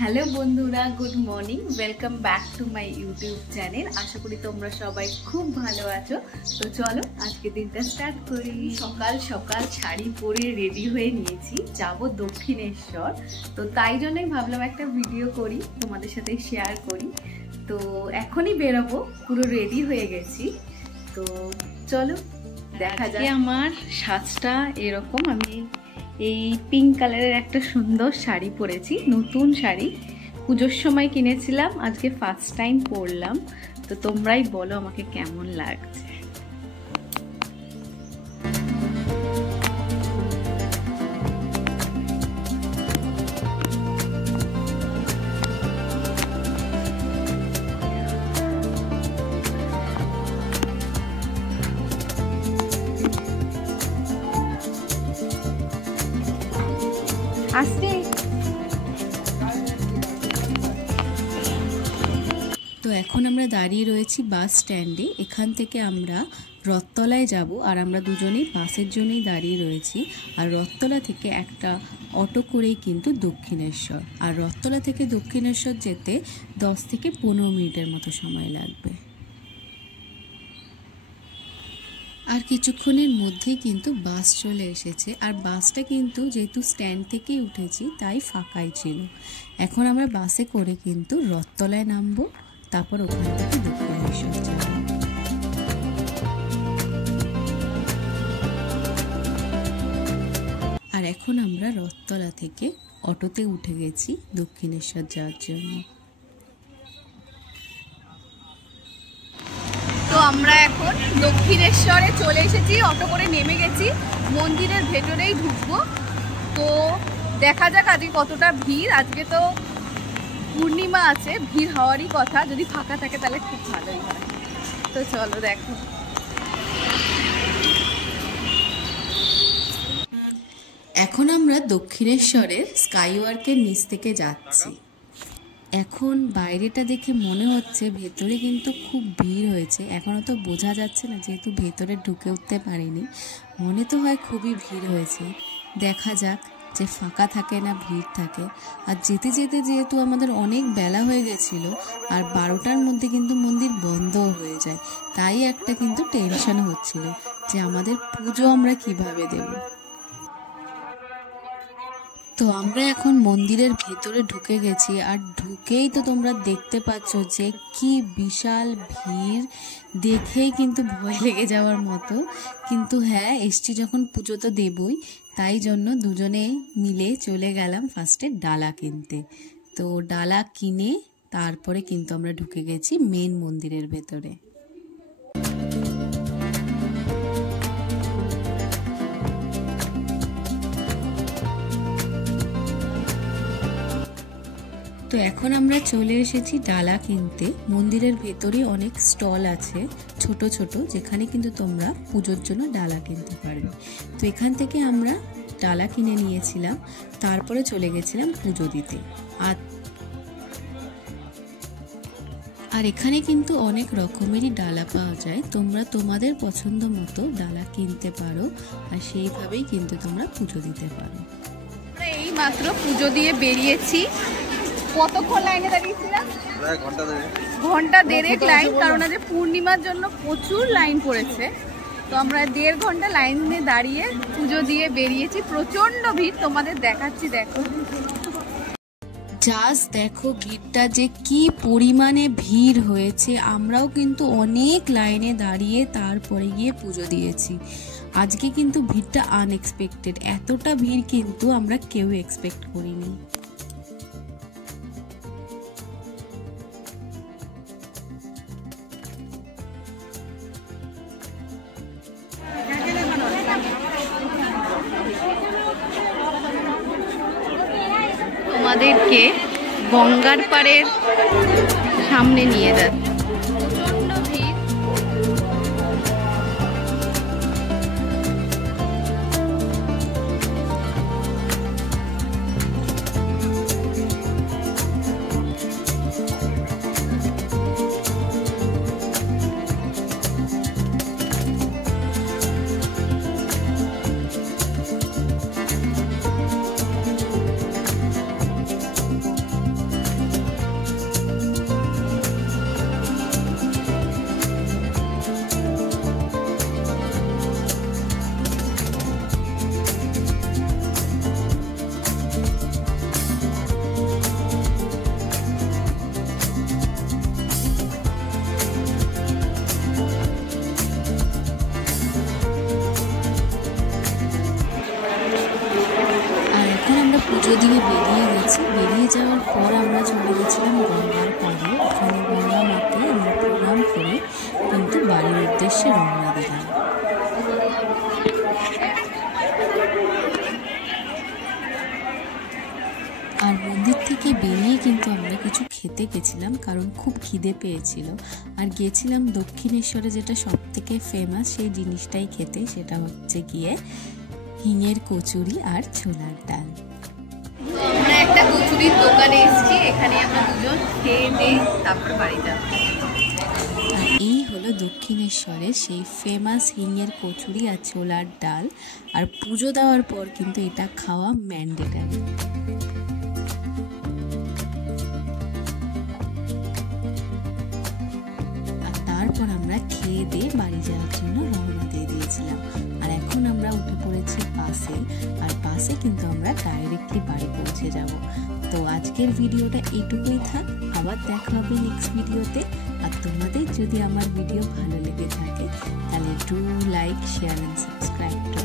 Hello বন্ধুরা, good morning. Welcome back to my YouTube channel. আশা করি তোমরা সবাই খুব ভালো আছো। তো চলো আজকে দিনটা স্টার্ট করি। সকাল সকাল শাড়ি পরে রেডি হয়ে নিয়েছি, যাব দক্ষিণেশ্বর। তো তাই জন্যই ভাবলাম একটা ভিডিও করি, তোমাদের সাথে শেয়ার করি। তো এখনই বেরোবো, পুরো রেডি হয়ে গেছি। তো চলো দেখা যায়। আমার সাজটা এরকম, আমি এই পিঙ্ক কালারের একটা সুন্দর শাড়ি পরেছি, নতুন শাড়ি, পুজোর সময় কিনেছিলাম, আজকে ফার্স্ট টাইম পরলাম। তো তোমরাই বলো আমাকে কেমন লাগছে। আসছে তো এখন আমরা দাঁড়িয়ে রয়েছি বাস স্ট্যান্ডে। এখান থেকে আমরা রথতলায় যাব, আর আমরা দুজনেই বাসের জন্যই দাঁড়িয়ে রয়েছি। আর রথতলা থেকে একটা অটো করেই কিন্তু দক্ষিণেশ্বর, আর রথতলা থেকে দক্ষিণেশ্বর যেতে 10 থেকে 15 মিনিটের মতো সময় লাগবে। আর কিছুক্ষণের মধ্যেই কিন্তু বাস চলে এসেছে, আর বাসটা কিন্তু যেহেতু স্ট্যান্ড থেকেই উঠেছি তাই ফাঁকাই ছিল। এখন আমরা বাসে করে কিন্তু রথতলায় নামবো, তারপর ওখান থেকে দক্ষিণেশ্বর যাব। আর এখন আমরা রথতলা থেকে অটোতে উঠে গেছি দক্ষিণেশ্বর যাওয়ার জন্য। তো আমরা এখন দক্ষিণেশ্বরে চলে এসেছি, অটো করে নেমে গেছি, মন্দিরের ভেতরেই ঢুকবো। তো দেখা যাক আজকে কতটা ভিড়। আজকে তো পূর্ণিমা আছে, ভিড় হওয়ারই কথা, যদি ফাঁকা থাকে তাহলে খুব ভালোই হয়। তো চলো দেখো। এখন আমরা দক্ষিণেশ্বরের স্কাইওয়ার্কের নিচ থেকে যাচ্ছি। এখন বাইরেটা দেখে মনে হচ্ছে ভেতরে কিন্তু খুব ভিড় হয়েছে, এখনও তো বোঝা যাচ্ছে না যেহেতু ভেতরে ঢুকে উঠতে পারিনি। মনে তো হয় খুবই ভিড় হয়েছে, দেখা যাক যে ফাঁকা থাকে না ভিড় থাকে। আর যেতে যেতে যেহেতু আমাদের অনেক বেলা হয়ে গেছিল, আর 12টার মধ্যে কিন্তু মন্দির বন্ধও হয়ে যায়, তাই একটা কিন্তু টেনশন হচ্ছিল যে আমাদের পুজো আমরা কিভাবে দেব। তো আমরা এখন মন্দিরের ভেতরে ঢুকে গেছি, আর ঢুকেই তো তোমরা দেখতে পাচ্ছ যে কি বিশাল ভিড়, দেখেই কিন্তু ভয় লেগে যাওয়ার মতো। কিন্তু হ্যাঁ, এসছি যখন পুজো তো দেবই, তাই জন্য দুজনে মিলে চলে গেলাম ফার্স্টে ডালা কিনতে। তো ডালা কিনে তারপরে কিন্তু আমরা ঢুকে গেছি মেন মন্দিরের ভেতরে। তো এখন আমরা চলে এসেছি ডালা কিনতে। মন্দিরের ভেতরে অনেক স্টল আছে ছোট ছোট, যেখানে কিন্তু তোমরা পুজোর জন্য ডালা কিনতে পারবে। তো এখান থেকে আমরা ডালা কিনে নিয়েছিলাম, তারপরে চলে গেছিলাম পুজো দিতে। আর এখানে কিন্তু অনেক রকমেরই ডালা পাওয়া যায়, তোমরা তোমাদের পছন্দ মতো ডালা কিনতে পারো, আর সেইভাবেই কিন্তু তোমরা পুজো দিতে পারো। আমরা এই মাত্র পুজো দিয়ে বেরিয়েছি। কতক্ষণ লাইনে দাঁড়িয়েছিলাম? ঘন্টা দেড়েক লাইন, কারণ আজ পূর্ণিমার জন্য প্রচুর লাইন পড়েছে। তো আমরা 1.5 ঘন্টা লাইনে দাঁড়িয়ে পুজো দিয়ে বেরিয়েছি। প্রচন্ড ভিড়, তোমাদের দেখাচ্ছি, দেখো জাস্ট দেখো ভিড়টা যে কি পরিমাণে ভিড় হয়েছে। আমরাও কিন্তু অনেক লাইনে দাঁড়িয়ে তারপরে গিয়ে পুজো দিয়েছি। আজকে কিন্তু ভিড়টা আনএক্সপেক্টেড, এতটা ভিড় কিন্তু আমরা কেউ এক্সপেক্ট করিনি। তোমাদেরকে গঙ্গার পাড়ের সামনে নিয়ে যাচ্ছে। প্রচন্ড ভিড়। যাওয়ার পর আমরা চলে গেছিলাম গঙ্গার পাড়ে। ওখানে গঙ্গা মাকে আমরা প্রণাম করে কিন্তু বাড়ির উদ্দেশ্যে রওনা দিলাম। আর মন্দির থেকে বেরিয়ে কিন্তু আমরা কিছু খেতে গেছিলাম, কারণ খুব খিদে পেয়েছিল। আর গিয়েছিলাম দক্ষিণেশ্বরে যেটা সব থেকে ফেমাস সেই জিনিসটাই খেতে, সেটা হচ্ছে গিয়ে হিঙের কচুরি আর ছোলার ডাল। আমরা একটা কচুরির দোকানে এসেছি, এখানে আমরা দুজন খেয়ে দিয়ে তারপর বাড়ি যাব। আর এই হলো দক্ষিণেশ্বরের সেই ফেমাস হিঙের কচুরি আর ছোলার ডাল। আর পুজো দেওয়ার পর কিন্তু এটা খাওয়া ম্যান্ডেটারি। তারপর আমরা খেয়ে দিয়ে বাড়ি যাওয়ার জন্য রওনা দিয়ে দিয়েছিলাম। আর এখন আমরা উঠে পড়েছি বাসে, আর বাসে কিন্তু আমরা ডাইরেক্টলি বাড়ি পৌঁছে যাব। তো আজকের ভিডিওটা এইটুকুই থাক, আবার দেখা হবে নেক্সট ভিডিওতে। আর তোমাদের যদি আমার ভিডিও ভালো লেগে থাকে তাহলে do like, share and subscribe to